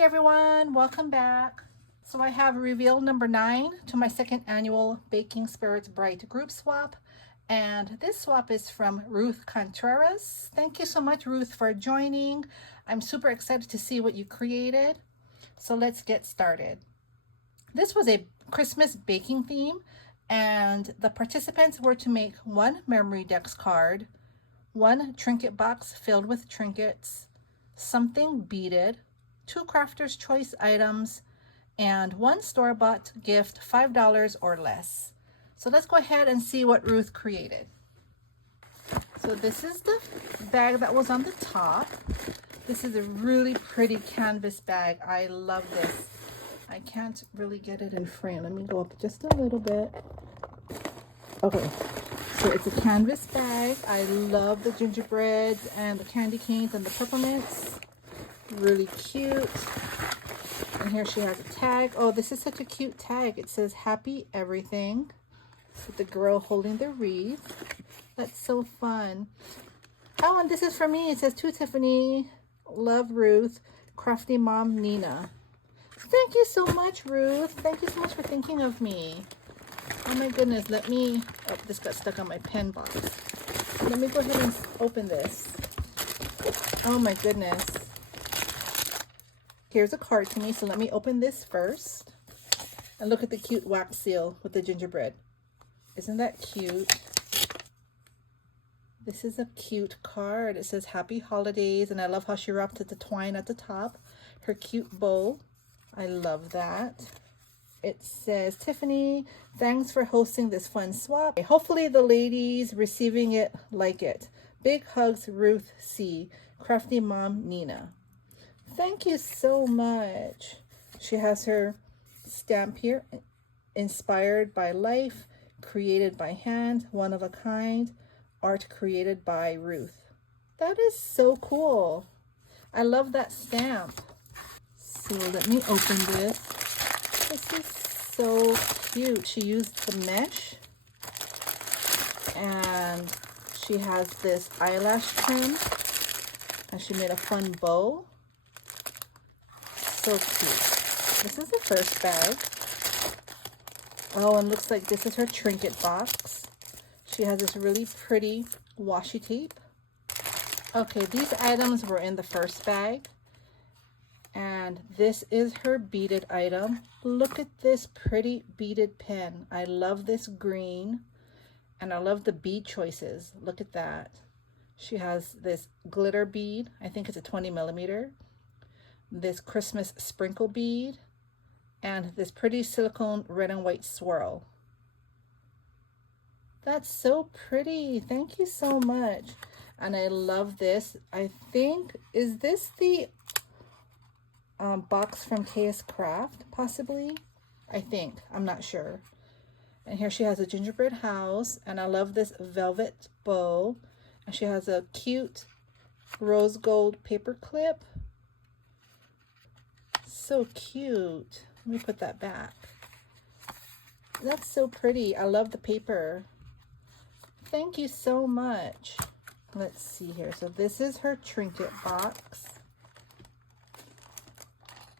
Hey everyone, welcome back. So I have reveal number 9 to my second annual Baking Spirits Bright group swap. And this swap is from Ruth Contreras. Thank you so much, Ruth, for joining. I'm super excited to see what you created. So let's get started. This was a Christmas baking theme, and the participants were to make one memory decks card, one trinket box filled with trinkets, something beaded, 2 crafter's choice items, and 1 store-bought gift, $5 or less. So let's go ahead and see what Ruth created. So this is the bag that was on the top. This is a really pretty canvas bag. I love this. I can't really get it in frame. Let me go up just a little bit. Okay, so it's a canvas bag. I love the gingerbreads and the candy canes and the peppermints. Really cute. And here she has a tag. Oh, this is such a cute tag. It says happy everything with the girl holding the wreath. That's so fun. Oh, and this is for me. It says to Tiffany, love Ruth, Crafty Mom Nina. Thank you so much, Ruth. Thank you so much for thinking of me. Oh my goodness, let me, oh, this got stuck on my pen box. Let me go ahead and open this. Oh my goodness. Here's a card to me, so let me open this first. And look at the cute wax seal with the gingerbread. Isn't that cute? This is a cute card. It says happy holidays, and I love how she wrapped the twine at the top. Her cute bow. I love that. It says, Tiffany, thanks for hosting this fun swap. Hopefully the ladies receiving it like it. Big hugs, Ruth C. Crafty Mom Nina. Thank you so much. She has her stamp here. Inspired by life, created by hand, one of a kind, art created by Ruth. That is so cool. I love that stamp. So let me open this. This is so cute. She used the mesh, and she has this eyelash trim, and she made a fun bow. So cute. This is the first bag. Oh, and looks like this is her trinket box. She has this really pretty washi tape. Okay, these items were in the first bag. And this is her beaded item. Look at this pretty beaded pen. I love this green, and I love the bead choices. Look at that. She has this glitter bead. I think it's a 20 millimeter. This Christmas sprinkle bead, and this pretty silicone red and white swirl. That's so pretty. Thank you so much. And I love this. I think, is this the box from KS Craft, possibly? I think. I'm not sure. And here she has a gingerbread house, and I love this velvet bow. And she has a cute rose gold paper clip. So cute. Let me put that back. That's so pretty. I love the paper. Thank you so much. Let's see here. So this is her trinket box.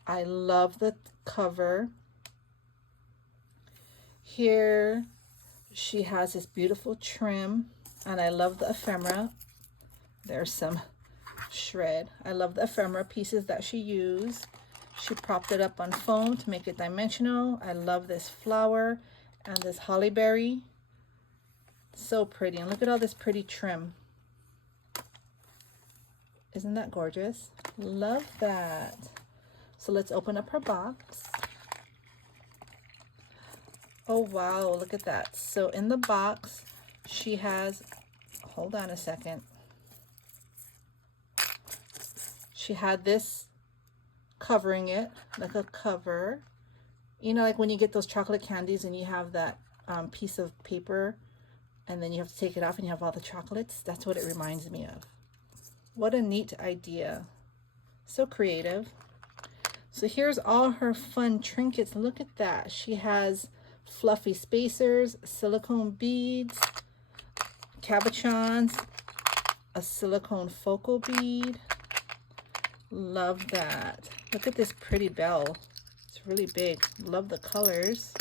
I love the cover. Here she has this beautiful trim, and I love the ephemera. There's some shred. I love the ephemera pieces that she used. She propped it up on foam to make it dimensional. I love this flower and this holly berry. So pretty. And look at all this pretty trim. Isn't that gorgeous? Love that. So let's open up her box. Oh wow, look at that. So in the box, she has, hold on a second. She had this covering it, like a cover. You know, like when you get those chocolate candies and you have that piece of paper, and then you have to take it off and you have all the chocolates. That's what it reminds me of. What a neat idea. So creative. So here's all her fun trinkets. Look at that. She has fluffy spacers, silicone beads, cabochons, a silicone focal bead, Love that. Look at this pretty bell. It's really big. Love the colors.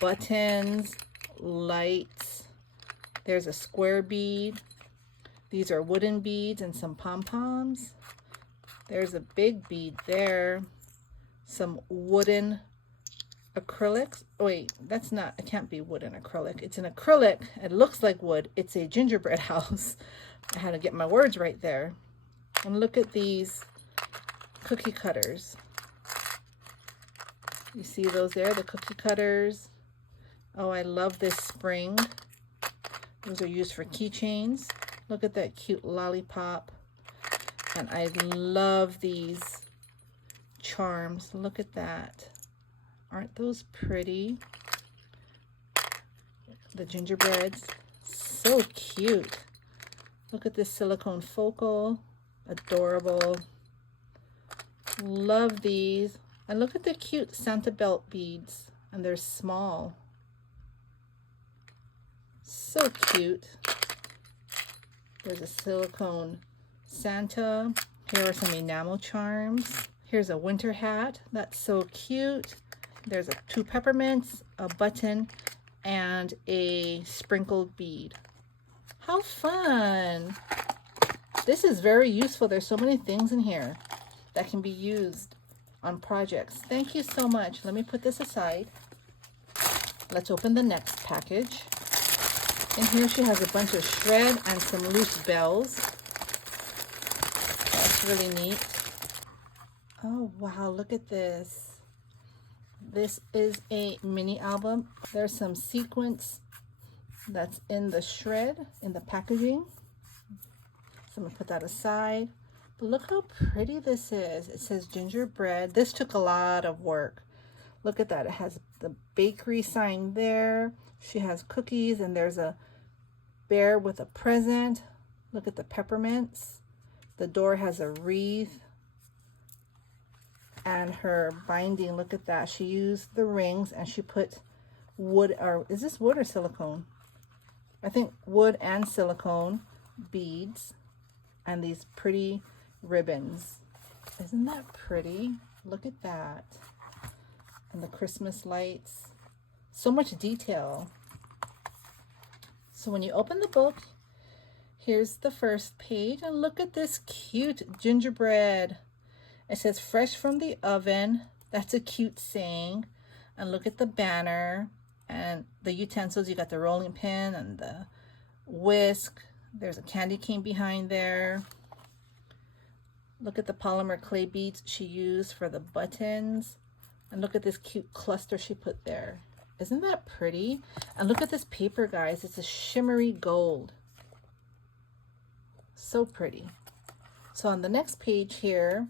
Buttons, lights. There's a square bead. These are wooden beads and some pom-poms. There's a big bead there. Some wooden acrylics. Oh, wait, that's not, it can't be wooden acrylic. It's an acrylic. It looks like wood. It's a gingerbread house. I had to get my words right there. And look at these cookie cutters. You see those there, the cookie cutters. Oh, I love this spring. Those are used for keychains. Look at that cute lollipop. And I love these charms. Look at that. Aren't those pretty? The gingerbreads. So cute. Look at this silicone focal. Adorable. Love these. And look at the cute Santa belt beads. And they're small. So cute. There's a silicone Santa. Here are some enamel charms. Here's a winter hat. That's so cute. There's two peppermints, a button, and a sprinkled bead. How fun! This is very useful. There's so many things in here that can be used on projects. Thank you so much. Let me put this aside. Let's open the next package. In here she has a bunch of shred and some loose bells. That's really neat. Oh wow, look at this. This is a mini album. There's some sequins that's in the shred, in the packaging. So I'm gonna put that aside. But look how pretty this is. It says gingerbread. This took a lot of work. Look at that. It has the bakery sign there. She has cookies and there's a bear with a present. Look at the peppermints. The door has a wreath. And her binding, look at that. She used the rings and she put wood, or is this wood or silicone? I think wood and silicone beads and these pretty ribbons. Isn't that pretty? Look at that. And the Christmas lights. So much detail. So when you open the book, here's the first page and look at this cute gingerbread. It says fresh from the oven. That's a cute saying. And look at the banner and the utensils. You got the rolling pin and the whisk. There's a candy cane behind there. Look at the polymer clay beads she used for the buttons. And look at this cute cluster she put there. Isn't that pretty? And look at this paper, guys. It's a shimmery gold. So pretty. So on the next page here,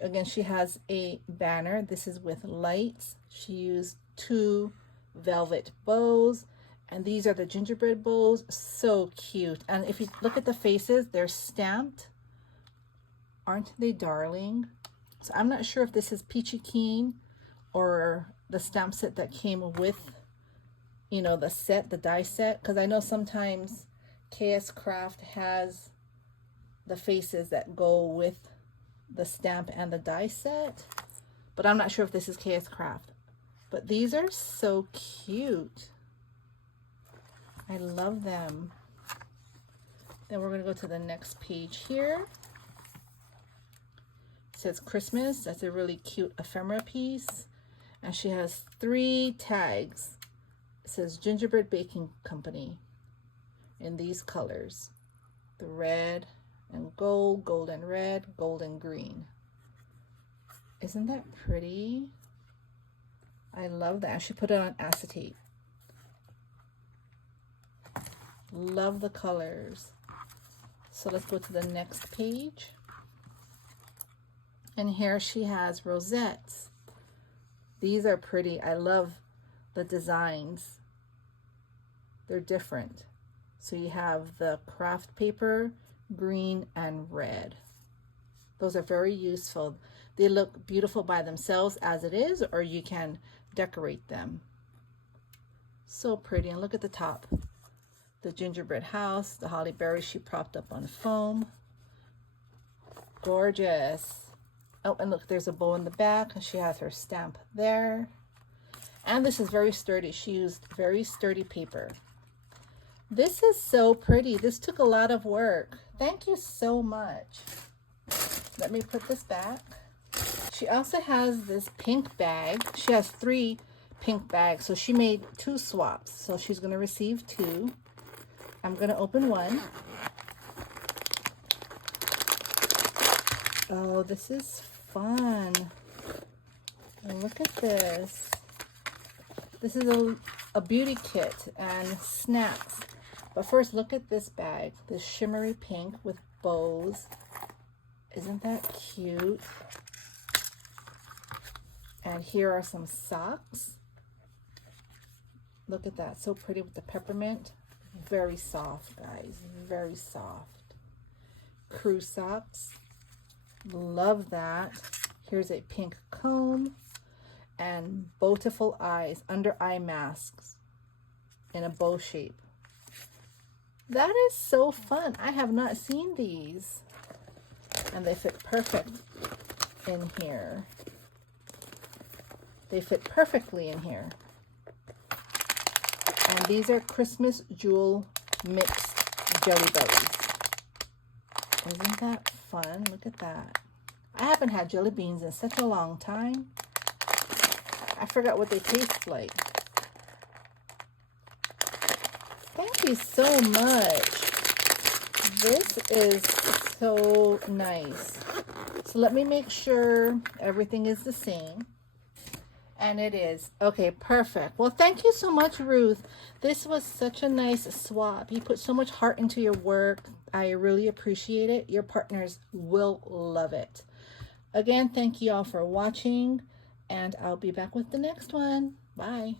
again, she has a banner. This is with lights. She used 2 velvet bows. And these are the gingerbread bows. So cute. And if you look at the faces, they're stamped. Aren't they darling? So I'm not sure if this is Peachy Keen or the stamp set that came with, you know, the set, the die set. Because I know sometimes KS Craft has the faces that go with the stamp and the die set, but I'm not sure if this is KS Craft. But these are so cute. I love them. Then we're going to go to the next page here. It says Christmas. That's a really cute ephemera piece. And she has 3 tags. It says Gingerbread Baking Company in these colors. The red and gold, gold and red, gold and green. Isn't that pretty? I love that. She put it on acetate. Love the colors. So let's go to the next page. And here she has rosettes. These are pretty. I love the designs. They're different. So you have the craft paper, green and red. Those are very useful. They look beautiful by themselves as it is, or you can decorate them. So pretty. And look at the top. The gingerbread house, the holly berries she propped up on foam. Gorgeous. Oh, and look, there's a bow in the back, and she has her stamp there. And this is very sturdy. She used very sturdy paper. This is so pretty. This took a lot of work. Thank you so much. Let me put this back. She also has this pink bag. She has 3 pink bags, so she made 2 swaps. So she's going to receive 2. I'm going to open one. Oh, this is fun. And look at this. This is a beauty kit and snacks. But first, look at this bag. This shimmery pink with bows. Isn't that cute? And here are some socks. Look at that. So pretty with the peppermint. Very soft, guys. Very soft. Crew socks. Love that. Here's a pink comb. And beautiful eyes. Under eye masks. In a bow shape. That is so fun. I have not seen these. And they fit perfect in here. They fit perfectly in here. And these are Christmas jewel mixed jelly bellies. Isn't that fun? Look at that. I haven't had jelly beans in such a long time. I forgot what they taste like. Thank you so much. This is so nice. So let me make sure everything is the same. And it is. Okay, perfect. Well, thank you so much, Ruth. This was such a nice swap. You put so much heart into your work. I really appreciate it. Your partners will love it. Again, thank you all for watching, and I'll be back with the next one. Bye.